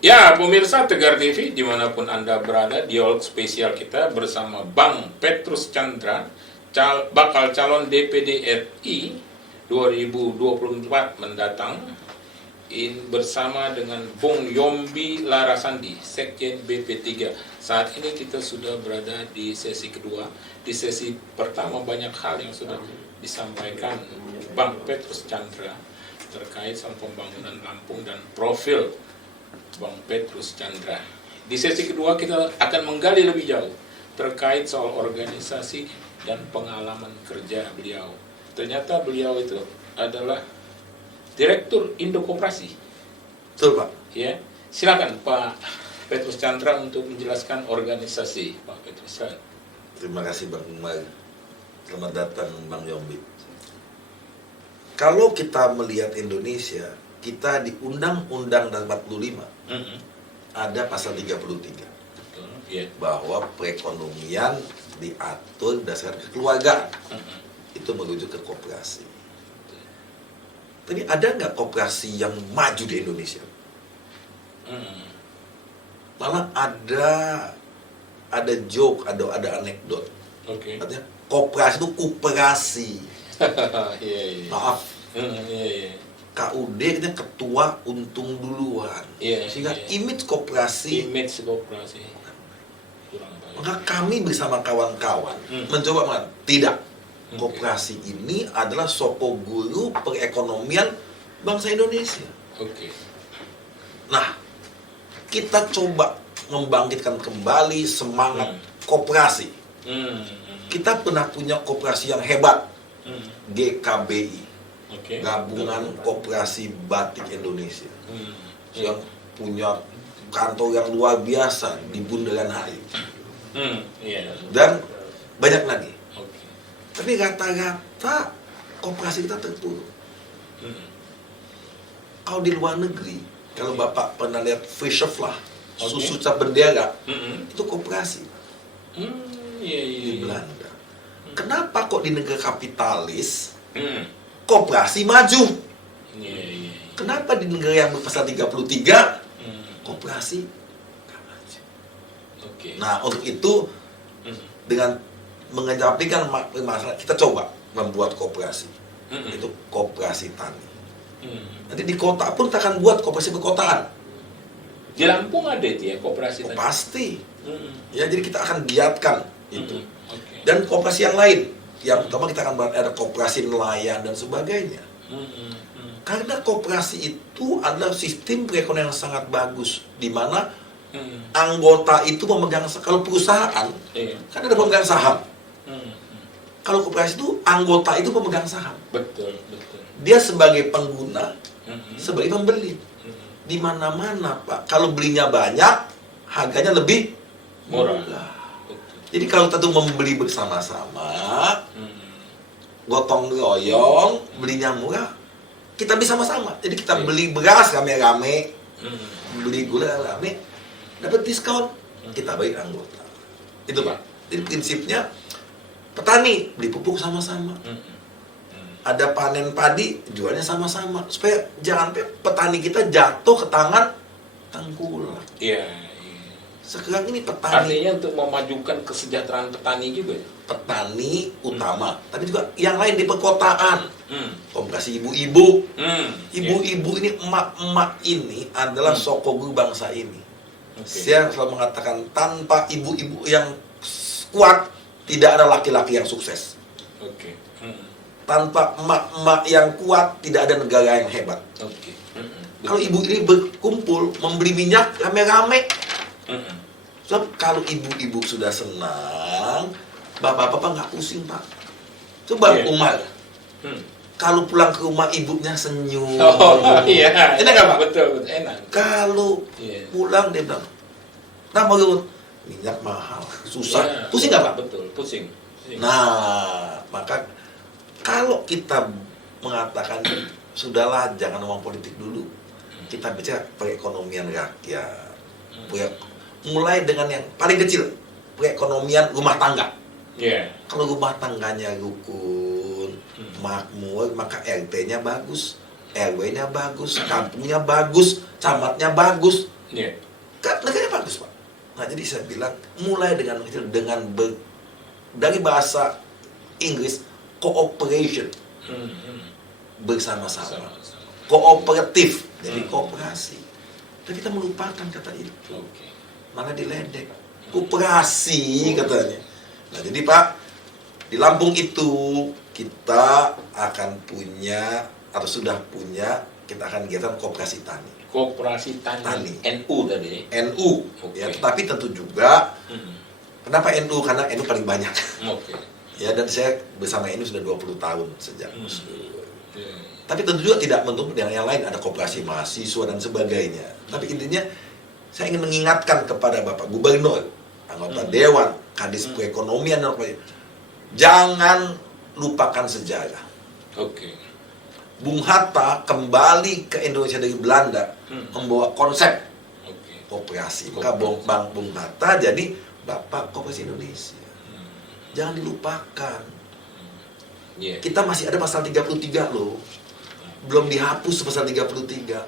Ya, pemirsa Tegar TV dimanapun Anda berada, dialog spesial kita bersama Bang Petrus Chandra, bakal calon DPD RI 2024 mendatang, bersama dengan Bung Yombi Larasandi, Sekjen BP3. Saat ini kita sudah berada di sesi kedua. Di sesi pertama banyak hal yang sudah disampaikan Bang Petrus Chandra terkait soal pembangunan Lampung dan profil Bang Petrus Chandra. Di sesi kedua kita akan menggali lebih jauh terkait soal organisasi dan pengalaman kerja beliau. Ternyata beliau itu adalah Direktur Indo Koperasi. Betul, Pak. Ya, silakan Pak Petrus Chandra untuk menjelaskan organisasi. Pak Petrus. Terima kasih Bang Umar. Selamat datang Bang Yombi. Kalau kita melihat Indonesia, kita di Undang-Undang 45 ada pasal 33 bahwa perekonomian diatur berdasarkan kekeluargaan. Itu merujuk ke koperasi. Tapi ada nggak koperasi yang maju di Indonesia? Malah ada joke, ada anekdot. Artinya koperasi itu kuperasi. Maaf. KUD kita ketua untung duluan. Sehingga image koperasi. Maka kami bersama kawan-kawan mencoba mengatakan, tidak. Koperasi ini adalah soko guru perekonomian bangsa Indonesia. Nah, kita coba membangkitkan kembali semangat koperasi. Kita pernah punya koperasi yang hebat, GKBI, Gabungan Koperasi Batik Indonesia, yang punya kantor yang luar biasa di Bundaran HI, dan banyak lagi. Tapi rata-rata koperasi kita terpuruk. Kalau di luar negeri, kalau Bapak pernah lihat Frischhoff lah, susu cap bendera, itu koperasi di Belanda. Kenapa kok di negara kapitalis koperasi maju? Kenapa di negara yang berpasal 33 koperasi nggak maju? Nah, untuk itu dengan mengejapikan masalah, kita coba membuat koperasi. Itu koperasi tani. Nanti di kota pun kita akan buat koperasi perkotaan. Di Lampung ada itu ya koperasi tani? Pasti. Ya, jadi kita akan giatkan itu. Dan koperasi yang lain, yang pertama kita akan buat ada koperasi nelayan dan sebagainya. Karena koperasi itu adalah sistem perekonomian yang sangat bagus, di mana anggota itu memegang, kalau perusahaan kan ada pemegang saham. Kalau koperasi itu anggota itu pemegang saham. Betul. Dia sebagai pengguna, sebagai pembeli. Di mana-mana Pak, kalau belinya banyak, harganya lebih murah. Jadi kalau kita tuh membeli bersama-sama, gotong royong, belinya murah, kita bisa sama-sama. Jadi kita beli beras rame-rame, beli gula rame, dapat diskon, kita bagi anggota. Itu Pak. Jadi prinsipnya petani beli pupuk sama-sama. Ada panen padi, jualnya sama-sama. Supaya jangan petani kita jatuh ke tangan tengkulak. Sekarang ini petani. Artinya untuk memajukan kesejahteraan petani juga ya? Petani utama, tapi juga yang lain di perkotaan. Koperasi ibu-ibu. Ibu-ibu ini, emak-emak ini adalah soko guru bangsa ini. Saya selalu mengatakan, tanpa ibu-ibu yang kuat, tidak ada laki-laki yang sukses. Tanpa emak-emak yang kuat, tidak ada negara yang hebat. Kalau ibu ini berkumpul, membeli minyak rame-rame. So, kalau ibu-ibu sudah senang, bapak-bapak nggak pusing Pak. Coba Umar, kalau pulang ke rumah ibunya senyum. Enak nggak Pak? Betul, enak. Kalau pulang dia bilang, nah mau minyak mahal, susah, pusing nggak Pak? Betul, pusing. Nah, maka kalau kita mengatakan sudahlah jangan ngomong politik dulu, kita bicara perekonomian rakyat. Mulai dengan yang paling kecil, perekonomian rumah tangga. Kalau rumah tangganya rukun, makmur, maka RT-nya bagus, RW-nya bagus, kampungnya bagus, camatnya bagus, Iya. Kan negaranya bagus, Pak. Nah, jadi saya bilang mulai dengan kecil dari bahasa Inggris cooperation, bersama-sama, Sama-sama. kooperatif, jadi kooperasi. Tapi kita melupakan kata itu, Oke. malah diledek, koperasi katanya. Nah, jadi Pak, di Lampung itu kita akan punya atau sudah punya, kita akan kegiatan koperasi tani. Koperasi tani. NU tadi. NU, Oke. ya, tetapi tentu juga kenapa NU? Karena NU paling banyak. Oke. Ya, dan saya bersama NU sudah 20 tahun sejak. Iya. Tapi tentu juga tidak menutup yang lain, ada koperasi mahasiswa dan sebagainya. Tapi intinya saya ingin mengingatkan kepada Bapak Gubernur, anggota Dewan, Kadis Perekonomian dan sebagainya. Jangan lupakan sejarah. Oke. Bung Hatta kembali ke Indonesia dari Belanda membawa konsep Oke. koperasi. Maka Bung Hatta jadi Bapak Koperasi Indonesia. Jangan dilupakan. Iya. Kita masih ada pasal 33 loh. Belum dihapus pasal 33.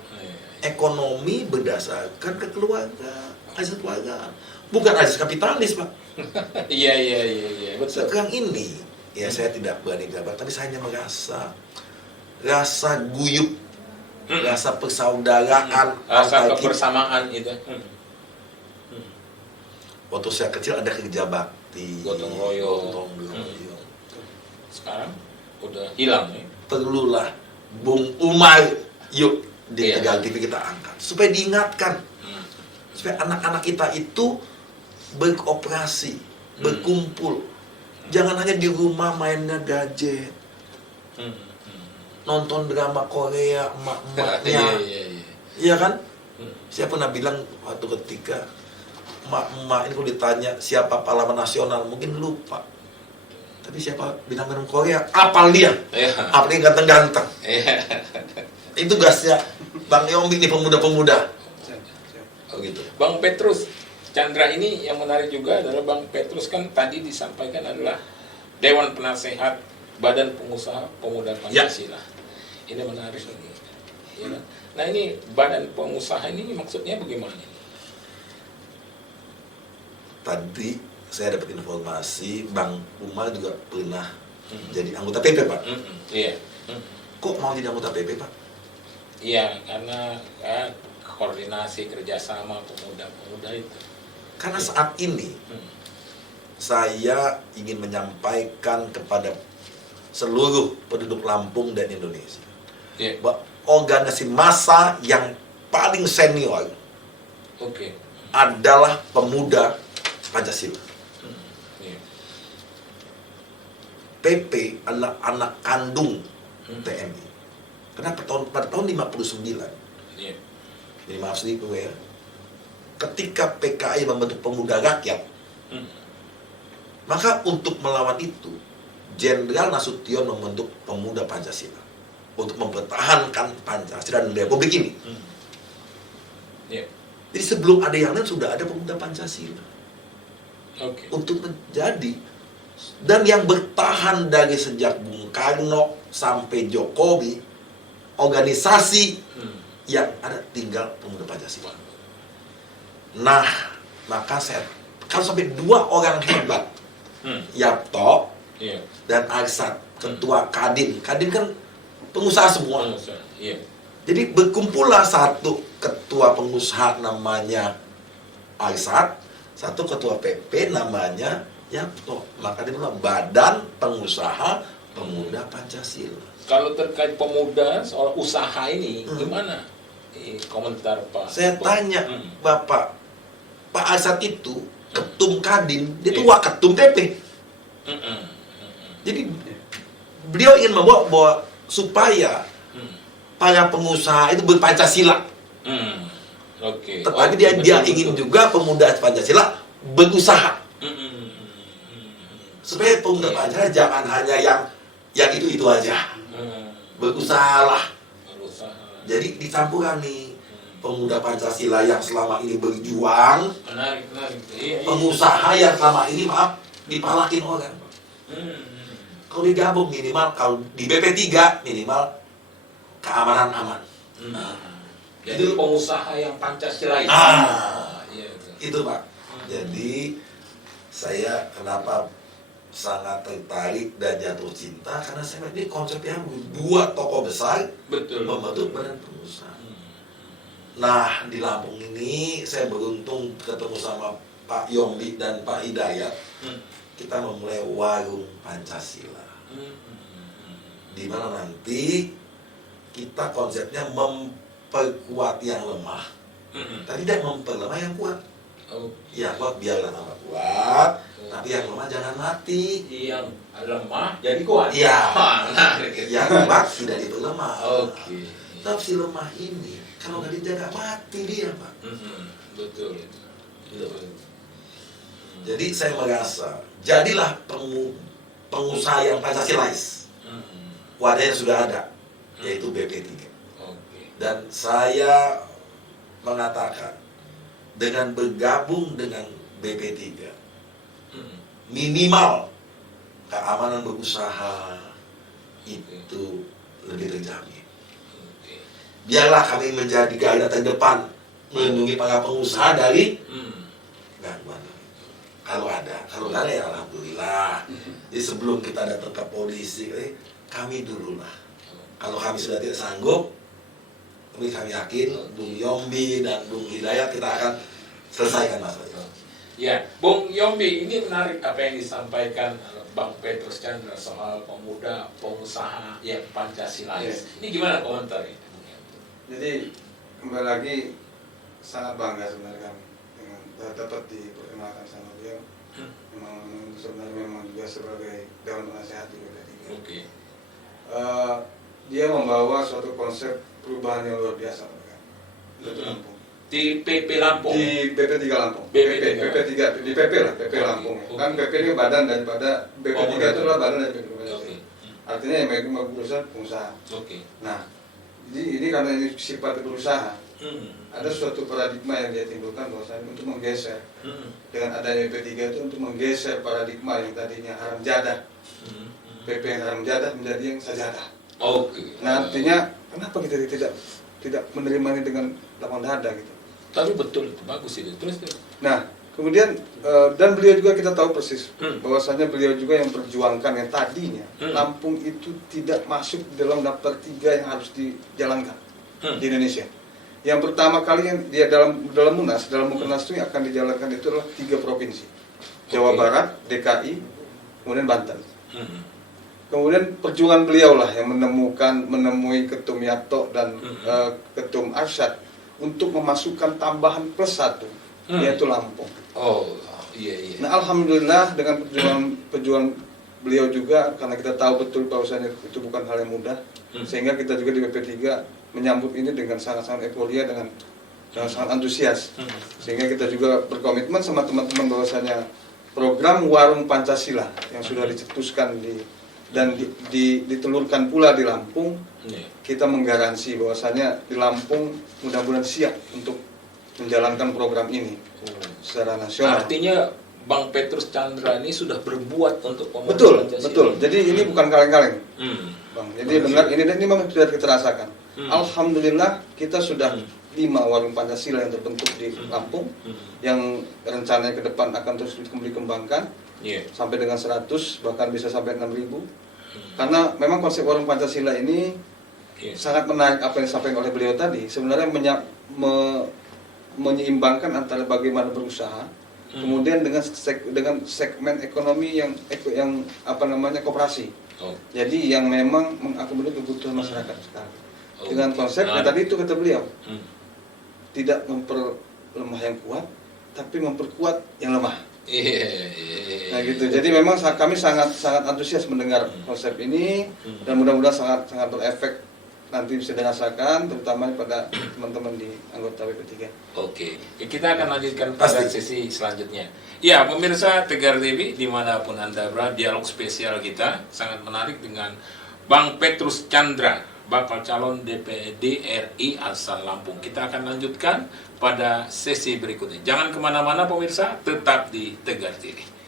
Ekonomi berdasarkan kekeluargaan, asas keluargaan. Bukan asas kapitalis, Pak. Iya, betul. Sekarang ini, ya saya tidak berani gambar, tapi saya hanya merasa rasa guyup, rasa persaudaraan, Rasa antar kita. kebersamaan itu. Waktu saya kecil ada kerja bakti, Gotong royong. gotong royong. Sekarang udah hilang ya. Perlulah Bung Umar, yuk di Iya. Tegal TV kita angkat supaya diingatkan, supaya anak-anak kita itu beroperasi, berkumpul, jangan hanya di rumah mainnya gadget, nonton drama Korea emak-emaknya, iya kan? Saya pernah bilang waktu ketika emak-emak ini kalau ditanya siapa pahlawan nasional mungkin lupa, tapi siapa bintang film Korea apal dia, apalagi ganteng-ganteng. Itu gasnya Bang Yombik nih, pemuda-pemuda. Oh gitu. Bang Petrus Chandra ini yang menarik juga adalah Bang Petrus kan tadi disampaikan adalah Dewan Penasehat Badan Pengusaha Pemuda Pancasila. Ini menarik ini. Ya. Nah, ini Badan Pengusaha ini maksudnya bagaimana? Tadi saya dapat informasi Bang Umar juga pernah jadi anggota PP, Pak. Iya. Kok mau jadi anggota PP, Pak? Iya, karena koordinasi kerjasama pemuda-pemuda itu. Karena saat ini saya ingin menyampaikan kepada seluruh penduduk Lampung dan Indonesia bahwa organisasi massa yang paling senior adalah pemuda Pancasila. PP adalah anak kandung TNI. Karena pada tahun 59, ini maaf sedikit ya, ketika PKI membentuk pemuda rakyat, maka untuk melawan itu, Jenderal Nasution membentuk pemuda Pancasila untuk mempertahankan Pancasila dan Republik ini. Jadi sebelum ada yang lain sudah ada pemuda Pancasila untuk menjadi, dan yang bertahan dari sejak Bung Karno sampai Jokowi, organisasi yang ada tinggal pemuda Pancasila. Nah, maka saya kalau sampai dua orang hebat, Yapto dan Arsat, ketua Kadin kan pengusaha semua. Jadi berkumpullah satu ketua pengusaha namanya Arsat, satu ketua PP namanya Yapto. Maka dia bilang Badan Pengusaha Pemuda Pancasila. Kalau terkait pemuda soal usaha ini gimana? Komentar Pak. Saya tanya Bapak, Pak Arsat itu ketum Kadin, dia itu waketum PP. Jadi beliau ingin membawa bahwa supaya para pengusaha itu berpancasila. Tetapi dia ingin juga pemuda Pancasila berusaha. Supaya pemuda Pancasila jangan hanya yang itu aja. Berusahalah. Jadi dicampurkan nih pemuda Pancasila yang selama ini berjuang, pengusaha yang selama ini dipalakin orang. Kalau digabung minimal, kalau di BP3 minimal keamanan aman. Jadi pengusaha yang Pancasilais. Iya, betul. itu Pak. Jadi saya kenapa sangat tertarik dan jatuh cinta karena saya melihat ini konsep yang dua tokoh besar Betul. membentuk badan pengusaha. Nah, di Lampung ini saya beruntung ketemu sama Pak Yombi dan Pak Hidayat. Kita memulai warung Pancasila. Di mana nanti kita konsepnya memperkuat yang lemah. Tidak memperlemah yang kuat. Ya kuat biarlah tambah kuat, tapi yang lemah jangan mati. Yang lemah jadi kuat. Iya. Gitu. Yang kuat tidak diperlemah. Oke. Tapi si lemah ini kalau nggak dijaga mati dia Pak. Betul. Jadi saya merasa jadilah pengusaha yang Pancasilais. Wadahnya sudah ada, yaitu BP3. Dan saya mengatakan dengan bergabung dengan BP3 minimal keamanan berusaha itu lebih terjamin. Biarlah kami menjadi garda terdepan melindungi para pengusaha dari gangguan. Kalau nggak ada ya alhamdulillah. Jadi sebelum kita datang ke polisi, kami dululah. Kalau kami sudah tidak sanggup, kami yakin Bung Yombi dan Bung Hidayat kita akan selesaikan masalah. Ya, Bung Yombi, ini menarik apa yang disampaikan Bang Petrus Chandra soal pemuda pengusaha yang Pancasilais. Ini gimana komentarnya? Jadi kembali lagi sangat bangga sebenarnya kami dengan dapat diperkenalkan sama beliau. Memang juga sebagai dewan penasehat di BP3. Dia membawa suatu konsep perubahan yang luar biasa mereka untuk Lampung. Di PP Lampung. Di BP3 Lampung. PP3 di PP lah, PP Lampung. Kan PP ini badan daripada BP3 itu adalah badan dari BP3. Artinya yang memang berusaha pengusaha. Nah, jadi ini karena ini sifat berusaha, ada suatu paradigma yang dia timbulkan bahwasanya untuk menggeser dengan adanya BP3 itu untuk menggeser paradigma yang tadinya haram jadah, PP yang haram jadah menjadi yang sajadah. Nah, artinya kenapa kita tidak menerima ini dengan lapang dada gitu? Tapi betul itu bagus itu. Terus. Nah, kemudian dan beliau juga kita tahu persis bahwasanya beliau juga yang perjuangkan yang tadinya Lampung itu tidak masuk dalam daftar 3 yang harus dijalankan di Indonesia. Yang pertama kali yang dia dalam Munas, dalam Mukernas itu yang akan dijalankan itu adalah 3 provinsi. Jawa Barat, DKI, kemudian Banten. Kemudian perjuangan beliau lah yang menemui Ketum Yato dan Ketum Arsyad untuk memasukkan tambahan +1 yaitu Lampung. Iya. Nah, alhamdulillah dengan perjuangan beliau juga, karena kita tahu betul bahwasanya itu bukan hal yang mudah, sehingga kita juga di BP3 menyambut ini dengan sangat-sangat euforia, dengan sangat antusias, sehingga kita juga berkomitmen sama teman-teman bahwasanya program Warung Pancasila yang sudah dicetuskan dan ditelurkan pula di Lampung, kita menggaransi bahwasanya di Lampung mudah-mudahan siap untuk menjalankan program ini secara nasional. Artinya Bang Petrus Chandra ini sudah berbuat untuk pemuda Pancasila. Betul. Jadi ini bukan kaleng-kaleng, Bang. Jadi benar ini memang sudah kita rasakan. Alhamdulillah kita sudah 5 warung Pancasila yang terbentuk di Lampung, yang rencananya ke depan akan terus dikembangkan sampai dengan 100, bahkan bisa sampai 6.000. Karena memang konsep warung Pancasila ini sangat menarik apa yang disampaikan oleh beliau tadi. Sebenarnya menyeimbangkan antara bagaimana berusaha, kemudian dengan segmen ekonomi yang koperasi. Jadi yang memang mengakomodir kebutuhan masyarakat sekarang. Dengan konsep tadi itu kata beliau, tidak memperlemah yang kuat, tapi memperkuat yang lemah. Nah gitu. Jadi memang kami sangat antusias mendengar konsep ini, dan mudah-mudahan sangat berefek nanti bisa dirasakan, terutama pada teman-teman di anggota BP3. Kita akan lanjutkan pada sesi selanjutnya. Ya, pemirsa Tegar TV dimanapun Anda berada, dialog spesial kita sangat menarik dengan Bang Petrus Chandra, bakal calon DPD RI asal Lampung. Kita akan lanjutkan pada sesi berikutnya. Jangan kemana-mana pemirsa, tetap di Tegar TV.